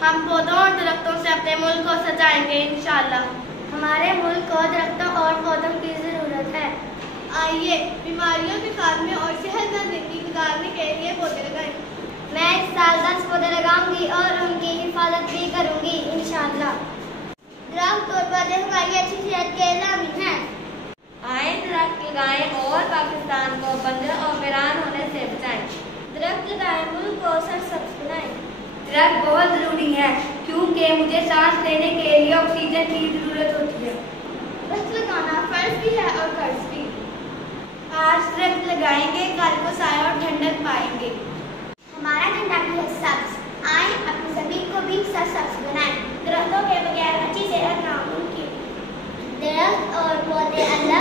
हम पौधों और दरख्तों से अपने मुल्क को सजाएंगे इंशाअल्लाह। हमारे मुल्क को दरख्तों और पौधों की ज़रूरत है। आइए बीमारियों के खात्मे और सेहतमंद ज़िंदगी गुजारने के लिए पौधे लगाएं। मैं इस साल 10 पौधे लगाऊंगी और उनकी हिफाजत भी करूंगी इंशाअल्लाह। दरख्त और पौधे हमारी अच्छी सेहत के लामिन हैं। आए दरख्त लगाएं और पाकिस्तान को बंजर और वीरान होने से बचाएं। दरख्त लगाएं, मुल्क को सरसब्ज बनाएं। दरख्त बहुत ज़रूरी है क्योंकि मुझे सांस लेने के लिए ऑक्सीजन की ज़रूरत होती है। दरख्त लगाना फर्ज भी है और कर्ज भी। आज दरख्त लगाएंगे, कल को साया और ठंडक पाएंगे। हमारा झंडा भी है सब्ज। आए अपने ज़मीन को भी सरसब्ज बनाएं। दरख्तों के बगैर अच्छी सेहत नामुमकिन। दरख्त और पौधे अल्लाह